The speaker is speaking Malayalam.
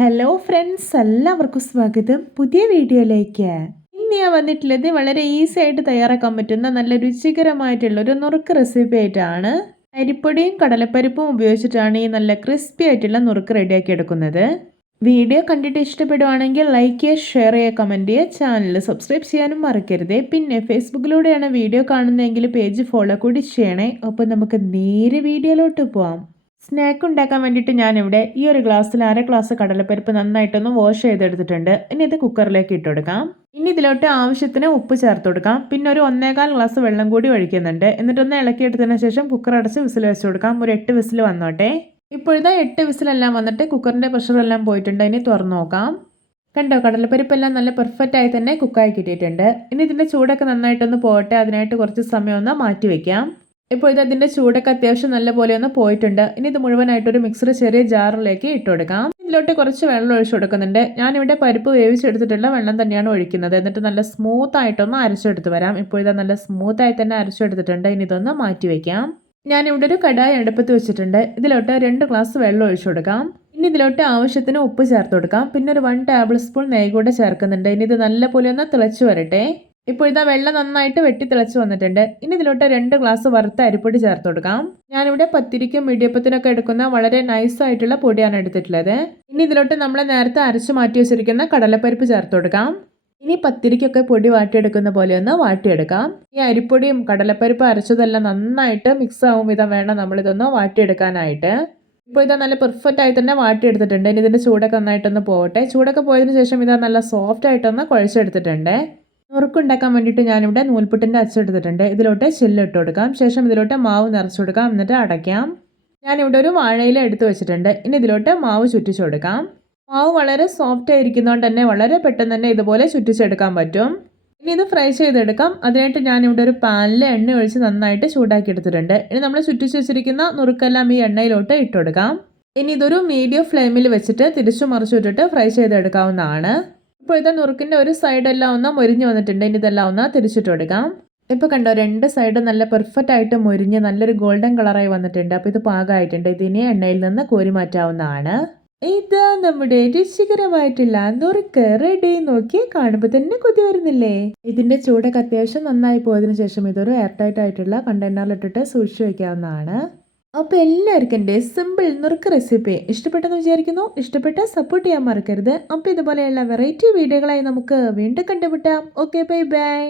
ഹലോ ഫ്രണ്ട്സ് എല്ലാവർക്കും സ്വാഗതം. പുതിയ വീഡിയോയിലേക്ക്. ഇന്ന് ഞാൻ വന്നിട്ടുള്ളത് വളരെ ഈസി ആയിട്ട് തയ്യാറാക്കാൻ പറ്റുന്ന നല്ല രുചികരമായിട്ടുള്ള ഒരു നുറുക്ക് റെസിപ്പി ആയിട്ടാണ്. അരിപ്പൊടിയും കടലപ്പരിപ്പും ഉപയോഗിച്ചിട്ടാണ് ഈ നല്ല ക്രിസ്പി ആയിട്ടുള്ള നുറുക്ക് റെഡിയാക്കി എടുക്കുന്നത്. വീഡിയോ കണ്ടിട്ട് ഇഷ്ടപ്പെടുവാണെങ്കിൽ ലൈക്ക് ചെയ്യുക ഷെയർ ചെയ്യുക കമന്റ് ചെയ്യുക. ചാനൽ സബ്സ്ക്രൈബ് ചെയ്യാനും മറക്കരുത്. പിന്നെ ഫേസ്ബുക്കിലൂടെയാണ് വീഡിയോ കാണുന്നതെങ്കിൽ പേജ് ഫോളോ കൂടി ചെയ്യണേ. അപ്പോൾ നമുക്ക് നേരെ വീഡിയോയിലോട്ട് പോവാം. സ്നാക്ക് ഉണ്ടാക്കാൻ വേണ്ടിയിട്ട് ഞാനിവിടെ ഈ ഒരു ഗ്ലാസ്സിൽ അര ഗ്ലാസ് കടലപ്പരിപ്പ് നന്നായിട്ടൊന്ന് വാഷ് ചെയ്തെടുത്തിട്ടുണ്ട്. ഇനി ഇത് കുക്കറിലേക്ക് ഇട്ട് കൊടുക്കാം. ഇനി ഇതിലോട്ട് ആവശ്യത്തിന് ഉപ്പ് ചേർത്ത് കൊടുക്കാം. പിന്നെ ഒരു ഒന്നേകാൽ ഗ്ലാസ് വെള്ളം കൂടി ഒഴിക്കുന്നുണ്ട്. എന്നിട്ടൊന്ന് ഇളക്കിയെടുത്തതിന് ശേഷം കുക്കർ അടച്ച് വിസിൽ വെച്ച് കൊടുക്കാം. ഒരു എട്ട് വിസിൽ വന്നോട്ടെ. ഇപ്പോഴത്തെ എട്ട് വിസിലെല്ലാം വന്നിട്ട് കുക്കറിന്റെ പ്രഷറെല്ലാം പോയിട്ടുണ്ട്. ഇനി തുറന്നു നോക്കാം. കണ്ടോ കടലപ്പരിപ്പെല്ലാം നല്ല പെർഫെക്റ്റ് ആയി തന്നെ കുക്കായി കിട്ടിയിട്ടുണ്ട്. ഇനി ഇതിന്റെ ചൂടൊക്കെ നന്നായിട്ടൊന്ന് പോകട്ടെ. അതിനായിട്ട് കുറച്ച് സമയം ഒന്ന് മാറ്റി വയ്ക്കാം ഇപ്പോൾ ഇത് അതിന്റെ ചൂടൊക്കെ അത്യാവശ്യം നല്ല പോലെ ഒന്ന് പോയിട്ടുണ്ട്. ഇനി ഇത് മുഴുവനായിട്ട് ഒരു മിക്സർ ചെറിയ ജാറിലേക്ക് ഇട്ട് കൊടുക്കാം ഇതിലോട്ട് കുറച്ച് വെള്ളം ഒഴിച്ചു കൊടുക്കുന്നുണ്ട്. ഞാനിവിടെ പരിപ്പ് വേവിച്ചെടുത്തിട്ടുള്ള വെള്ളം തന്നെയാണ് ഒഴിക്കുന്നത്. എന്നിട്ട് നല്ല സ്മൂത്ത് ആയിട്ടൊന്ന് അരച്ചെടുത്ത് വരാം. ഇപ്പോൾ ഇത് നല്ല സ്മൂത്തായി തന്നെ അരച്ചെടുത്തിട്ടുണ്ട്. ഇനി ഇതൊന്ന് മാറ്റി വയ്ക്കാം ഞാനിവിടെ ഒരു കടായി അടുപ്പത്ത് വെച്ചിട്ടുണ്ട്. ഇതിലോട്ട് രണ്ട് ഗ്ലാസ് വെള്ളം ഒഴിച്ചു കൊടുക്കാം. ഇനി ഇതിലോട്ട് ആവശ്യത്തിന് ഉപ്പ് ചേർത്ത് കൊടുക്കാം. പിന്നെ ഒരു വൺ ടേബിൾ സ്പൂൺ നെയ്യ് കൂടെ ചേർക്കുന്നുണ്ട്. ഇനി ഇത് നല്ലപോലെ ഒന്ന് തിളച്ച് വരട്ടെ. ഇപ്പോൾ ഇതാ വെള്ളം നന്നായിട്ട് വെട്ടി തിളച്ച് വന്നിട്ടുണ്ട്. ഇനി ഇതിലോട്ട് രണ്ട് ഗ്ലാസ് വറുത്ത അരിപ്പൊടി ചേർത്ത് കൊടുക്കാം. ഞാനിവിടെ പത്തിരിക്കും ഇടിയപ്പത്തിനൊക്കെ എടുക്കുന്ന വളരെ നൈസ് ആയിട്ടുള്ള പൊടിയാണ് എടുത്തിട്ടുള്ളത്. ഇനി ഇതിലോട്ട് നമ്മൾ നേരത്തെ അരച്ചു മാറ്റി വെച്ചിരിക്കുന്ന കടലപ്പരിപ്പ് ചേർത്ത് കൊടുക്കാം. ഇനി പത്തിരിക്കൊക്കെ പൊടി വാട്ടിയെടുക്കുന്ന പോലെ ഒന്ന് വാട്ടിയെടുക്കാം. ഈ അരിപ്പൊടിയും കടലപ്പരിപ്പ് അരച്ചതെല്ലാം നന്നായിട്ട് മിക്സ് ആവും വിധം വേണം നമ്മളിതൊന്ന് വാട്ടിയെടുക്കാനായിട്ട്. ഇപ്പോൾ ഇതാ നല്ല പെർഫെക്റ്റ് ആയി തന്നെ വാട്ടിയെടുത്തിട്ടുണ്ട്. ഇനി ഇതിന്റെ ചൂടൊക്കെ നന്നായിട്ടൊന്ന് പോകട്ടെ ചൂടൊക്കെ പോയതിന് ശേഷം ഇതാ നല്ല സോഫ്റ്റ് ആയിട്ടൊന്ന് കുഴച്ചെടുത്തിട്ടുണ്ട്. നുറുക്കുണ്ടാക്കാൻ വേണ്ടിയിട്ട് ഞാനിവിടെ നൂൽപുട്ടിന്റെ അച്ചെടുത്തിട്ടുണ്ട് ഇതിലോട്ട് ചില്ലിട്ട് കൊടുക്കാം. ശേഷം ഇതിലോട്ട് മാവ് നിറച്ച് കൊടുക്കാം. എന്നിട്ട് അടയ്ക്കാം. ഞാനിവിടെ ഒരു വാഴയില എടുത്തു വെച്ചിട്ടുണ്ട്. ഇനി ഇതിലോട്ട് മാവ് ചുറ്റിച്ചു കൊടുക്കാം. മാവ് വളരെ സോഫ്റ്റ് ആയിരിക്കുന്നതുകൊണ്ട് തന്നെ വളരെ പെട്ടെന്ന് തന്നെ ഇതുപോലെ ചുറ്റിച്ചെടുക്കാൻ പറ്റും. ഇനി ഇത് ഫ്രൈ ചെയ്തെടുക്കാം. അതിനായിട്ട് ഞാനിവിടെ ഒരു പാനിൽ എണ്ണ ഒഴിച്ച് നന്നായിട്ട് ചൂടാക്കി എടുത്തിട്ടുണ്ട്. ഇനി നമ്മൾ ചുറ്റിച്ച് വെച്ചിരിക്കുന്ന നുറുക്കെല്ലാം ഈ എണ്ണയിലോട്ട് ഇട്ടുകൊടുക്കാം ഇനി ഇതൊരു മീഡിയം ഫ്ലെയിമിൽ വെച്ചിട്ട് തിരിച്ചു മറിച്ചിട്ടിട്ട് ഫ്രൈ ചെയ്തെടുക്കാവുന്നതാണ്. ഇപ്പോൾ ഇത് നുറുക്കിന്റെ ഒരു സൈഡെല്ലാം ഒന്ന് മുരിഞ്ഞ് വന്നിട്ടുണ്ട്. ഇനി ഇതെല്ലാം ഒന്ന് തിരിച്ചിട്ട് കൊടുക്കാം ഇപ്പോൾ കണ്ടോ രണ്ട് സൈഡും നല്ല പെർഫെക്റ്റ് ആയിട്ട് മൊരിഞ്ഞ് നല്ലൊരു ഗോൾഡൻ കളറായി വന്നിട്ടുണ്ട്. അപ്പോൾ ഇത് പാകമായിട്ടുണ്ട്. ഇതിനെ എണ്ണയിൽ നിന്ന് കോരി മാറ്റാവുന്നതാണ്. ഇത് നമ്മുടെ രുചികരമായിട്ടുള്ള നുറുക്ക് റെഡി നോക്കി കാണുമ്പോൾ തന്നെ കൊതി വരുന്നില്ലേ? ഇതിന്റെ ചൂടൊക്കെ അത്യാവശ്യം നന്നായി പോയതിനു ശേഷം ഇതൊരു എയർ ടൈറ്റ് ആയിട്ടുള്ള കണ്ടെയ്നറിലിട്ടിട്ട് സൂക്ഷിച്ചു വയ്ക്കാവുന്നതാണ് അപ്പോൾ എല്ലാവർക്കും എന്റെ സിമ്പിൾ നുറുക്ക് റെസിപ്പി ഇഷ്ടപ്പെട്ടെന്ന് വിചാരിക്കുന്നു. ഇഷ്ടപ്പെട്ട സപ്പോർട്ട് ചെയ്യാൻ മറക്കരുത്. അപ്പോൾ ഇതുപോലെയുള്ള വെറൈറ്റി വീഡിയോകളായി നമുക്ക് വീണ്ടും കണ്ടുമുട്ടാം. Okay bye bye